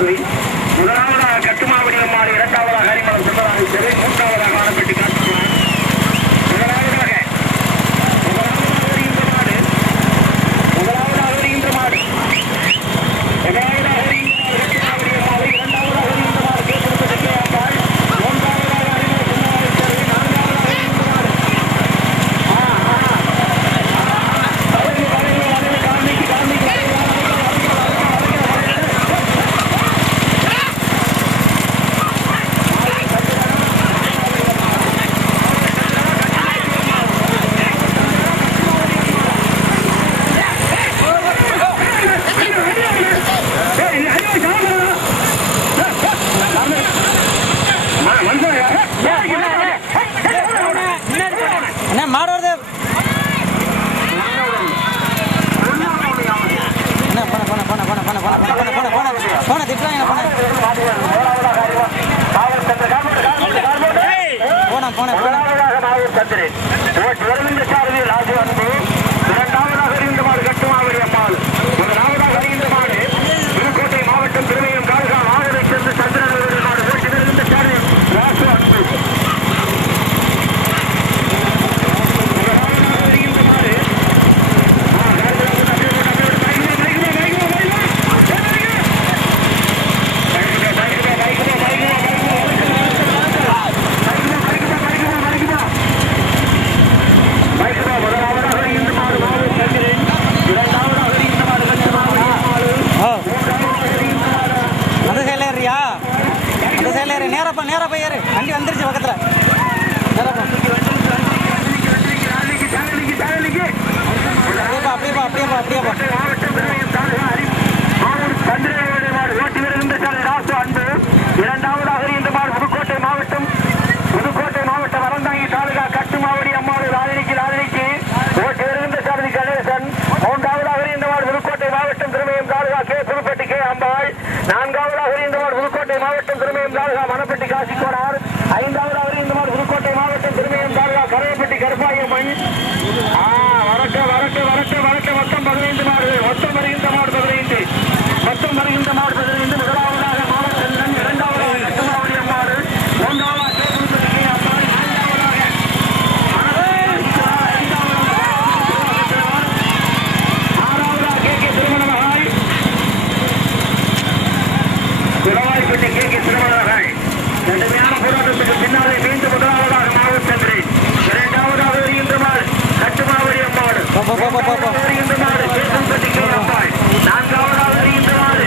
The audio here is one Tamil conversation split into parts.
முதலாவதாக கட்டுமாவடி அம்மாள், இரண்டாவதாக ஹரிமலம் சுந்தராமேஸ்வரி, மூன்றாவதாக ஆனப்பட்டி காட்டுமாள். நேரா போய் ஏறு, வண்டி வந்துருச்சு பக்கத்துல. அப்படியேப்பா இரண்டாவதாக இந்த மாடு புதுக்கோட்டை மாவட்டம் அறந்தாங்கி தாலுகா கட்டுமாவடி அம்மாடு ராஜினிக்கு ஓட்டி வருகின்ற சாரதி கணேசன். மூன்றாவதாக இந்த மாடு புதுக்கோட்டை மாவட்டம் திருமயம் தாலுகா கே புதுப்பட்டி கே அம்பாள். நான்காவதாக இந்த மாடு புதுக்கோட்டை மாவட்டம் திருமயம் தாலுகா மணப்பட்டி காசிக்கோடார். ஐந்தாவதாக இந்த மாடு புதுக்கோட்டை மாவட்டம் திருமயம் தாலுகா கரையப்பட்டி கருப்பாயம்மன். மொத்தம் 15 மாடுகள். மொத்தம் வருகின்ற மாடு 15. முதலாவதாக மாவட்டம், இரண்டாவதாக கட்டுமாவடி அம்மாடு, மூன்றாவதாக திருமணமகள். கடுமையான போராட்டத்துக்கு பின்னாலே மீண்டும் முதலாவதாக மாவட்டம், இரண்டாவதாக வருகின்ற மாடு கட்டுமாவடி அம்மாடு, வருகின்ற மாடு கேசம்பட்டி கே அம்பாள், நான்காவதாக வருகின்ற மாடு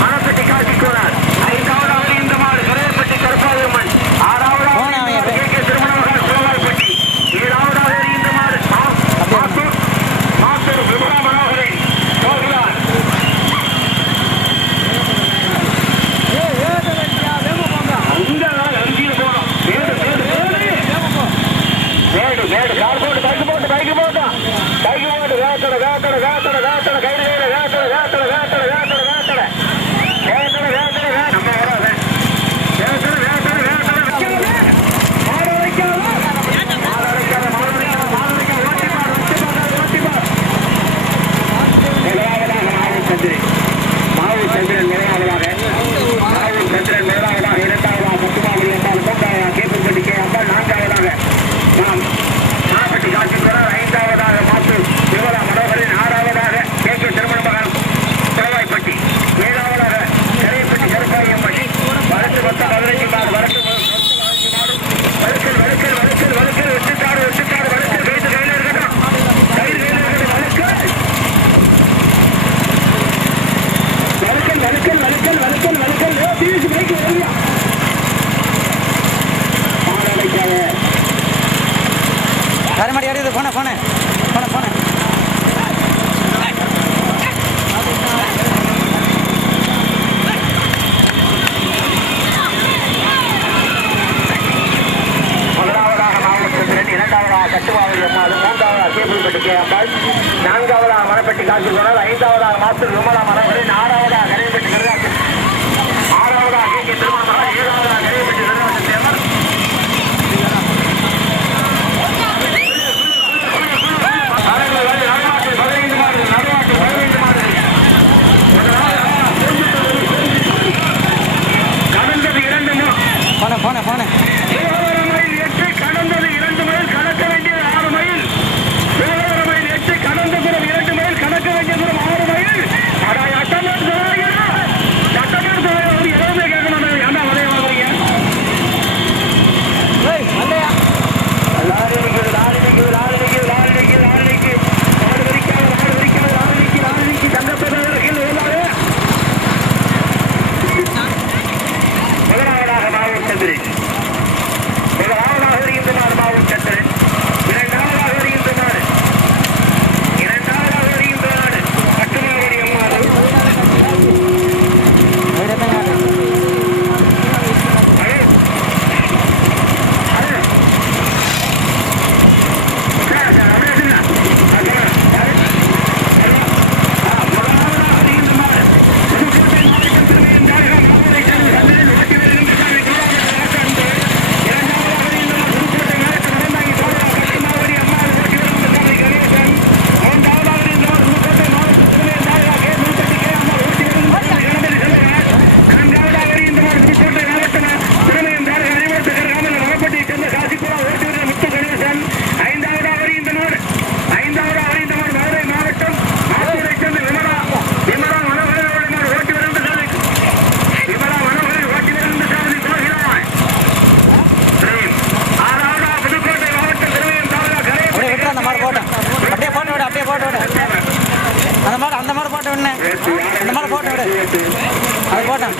மணப்பட்டி காசிக்கோடார், ஐந்தாவதாக வருகின்ற மாடு கரையப்பட்டி கருப்பாயம்மன், ஆறாவதாக கே திருமணமகள் கோவால்பட்டி, ஏழாவதாக வருகின்ற மாடு மாத்தூர் விமலா மனோகரன் கோகுலார். கருமாடி அடிக்குது. போன முதலாவதாக மாவட்டத்தில், இரண்டாவதாக கட்டுமாவடி அம்மாள், மூன்றாவதாக கேபிள்பட்டி கே அம்பாள், நான்காவதாக மணப்பட்டி காசிக்கோடார், ஐந்தாவதாக மாத்தூர் விமலா மனோகரன், ஆறாவதாக கரையப்பட்டி கருதாசி, ஆறாவதாக கே திருமணமகள், ஏழாவதாக கரையப்பட்டி கருதாசி தேவர். நடுவாட்டு 15 மாடு.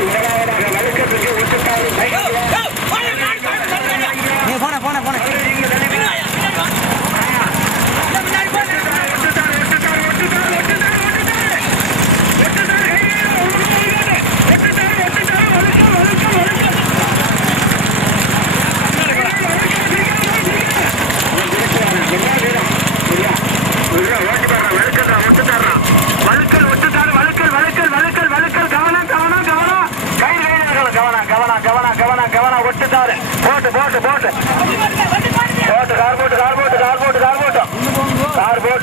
முதலாவதாக வழுக்கத்துக்கு ஒட்டுத்தாறு போன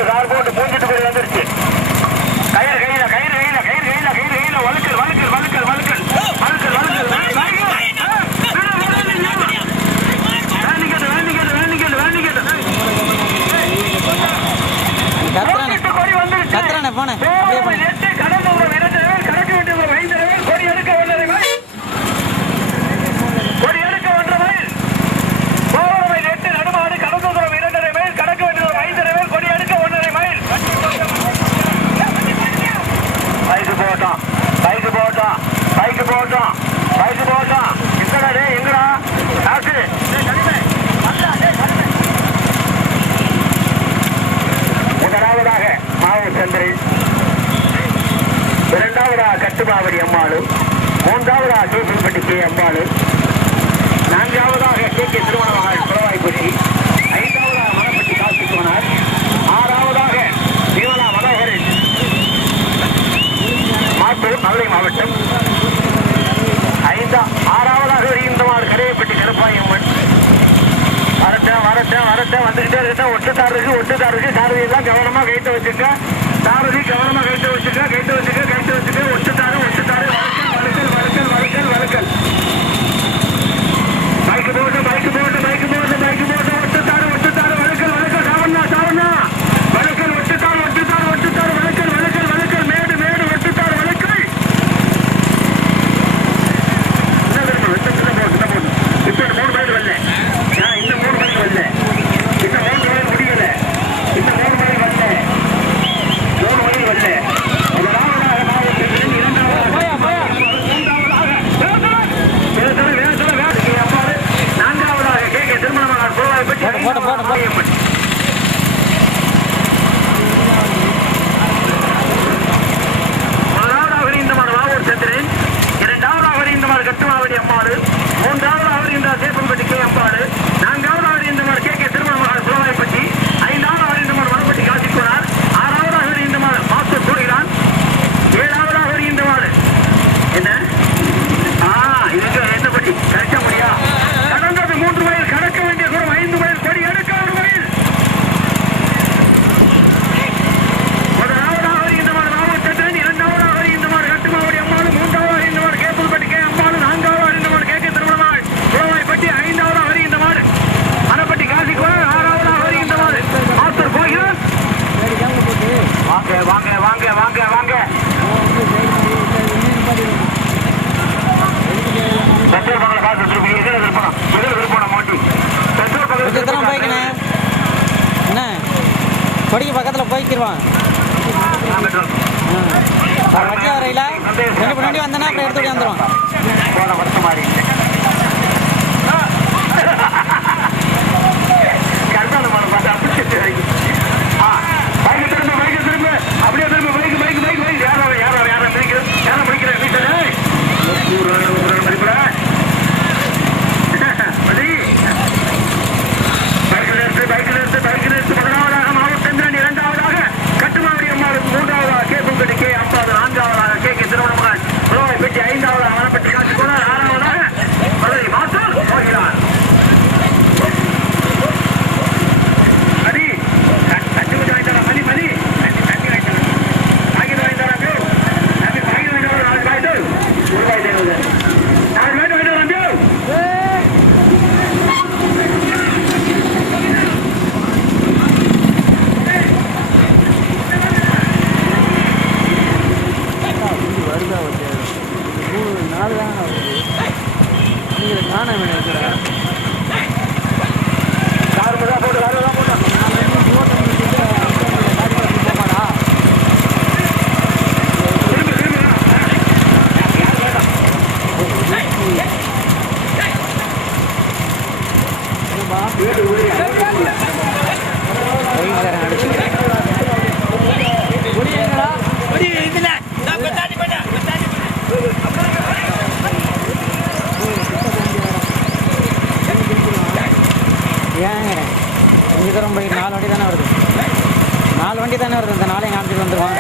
கார் போட்டு மூஞ்சிட்டு போய் வந்துருச்சு. கயிறு கையில வழுக்கல் கத்துறானே போன முதலாவதாக மாவு சந்திரன், இரண்டாவதாக கட்டுமாவடி அம்மாளு, மூன்றாவதாக தூசல்பட்டி கே அம்மாளு, நான்காவதாக கே திருமணமகள் குளவாய்ப்பட்டி, ஐந்தாவதாக மணப்பட்டி காசிக்கோனார், ஆறாவதாக தீவனா மனோகரன் மாத்தூர் நெல்லை மாவட்டம், ஆறாவதாக வருகின்றவாறு கரையப்பட்டி கருப்பாயம்மன். வரட்டேன் வந்துகிட்டே இருக்க. ஒட்டுத்தாருக்கு சாரதி எல்லாம் கவனமா கைட்ட வச்சுக்க. ஒட்டுத்தாரு வழுக்கல் பைக்கு போட்டு ஒட்டுத்தாரு வழுக்கல் சாவண்ணா வழுக்கல் ஒட்டுத்தாரு வழுக்கல் மேடு ஒட்டுத்தாரு வழுக்கல். இப்ப 3 மைல் வரல, இந்த 3 மைல் வரல, இந்த 3 மைல் முடியல, இந்த 3 மைல் வரல, 3 மைல் வரல. முதலாவதாக மாவட்டத்தில், இரண்டாவதாக, நான்காவதாக கே திருமணமகள் குளவாய்ப்பட்டி, முதலாவதாக வருகின்றமான வாவூர் சந்திரன், இரண்டாவதாக வருகின்றமான கட்டுமாவடி அம்மாடு, மூன்றாவதாக வருகின்ற சேப்பம்பட்டி கே அம்பாடு, நான்காவதாக வருகின்றமான கே திருமணமகள் குளவாய்ப்பட்டி, ஐந்தாவதாக வருகின்றமான மணப்பட்டி காசிக்கோனார், ஆறாவதாக வருகின்றமான மாஸ்டர் கூறுகிறான், ஏழாவதாக வருகின்றமான என்ன இதுக்கு என்ன பட்டி கரெக்டா முடியா கடந்தது 3 மைல், கடக்க வேண்டிய தூரம் 5 மைல், கொடி எடுக்க 1 மைல். முதலாவதாக வருகின்றமான மாவட்டத்தில், இரண்டாவதாக வருகின்றமான கட்டுமாவடி அம்மாடு, மூன்றாவதாக வருகின்றமான கேப்பல்பட்டி கே அம்பாடு, நான்காவதாக வருகின்றமான கே திருமணமகள் குளவாய்ப்பட்டி, ஐந்தாவதாக வருகின்றமான மணப்பட்டி காசிக்கோனார், ஆறாவதாக வருகின்றமான மாஸ்டர் கோகிலான். வாங்க பெட்ரோல் பங்க்ல காசு வச்சிருப்பீங்க. இதில் விற்பனம் மாட்டி பெட்ரோல் போய்க்கண்ணே என்ன கொடிக்கு பக்கத்தில் போய்க்கிடுவான். வண்டியில் வரையில 2 வண்டி வந்தேன்னா அப்புறம் எடுத்து வந்துடுவான். போன வருஷம் மாறி கருத்தான மனம் பார்த்து அப்படி பைக்கு திரும்ப அப்படியே திரும்ப பைக்கு யாரும் பிடிக்கிறேன் பைக்கில் எடுத்து முதலாவதாக மாவட்டந்திரன், இரண்டாவதாக கட்டுமாவடி அம்மாள், மூன்றாவதாக கேப்பம்பட்டி கே அம்பாடு, நான்காவதாக கே திருமணமகள் குளவாய்ப்பட்டி, ஐந்தாவதாக மணப்பட்டி காசிக்கோனார், ஆறாவதாக மதுரை மாஸ்டர் போகிறார். மதி தண்ணி கொஞ்சம் வாங்கிட்டாரா? மதி தண்ணி வாங்கிட்டாரா? பாக்கெட் வாங்கிட்டாரா? பாக்கெட் வாங்கிட்டாரா? 4 பாக்கெட் 1 பாக்கெட் 4 பாக்கெட் வாங்கிட்டாரா? வருதா 3 நாள் தானே வருது. நீங்கள் நானே வேணும் கொஞ்சம் தூரம் போய் 4 வண்டி தானே வருது. 4 வண்டி தானே வருது. இந்த 4 காமிச்சிட்டு வந்துடுவான்.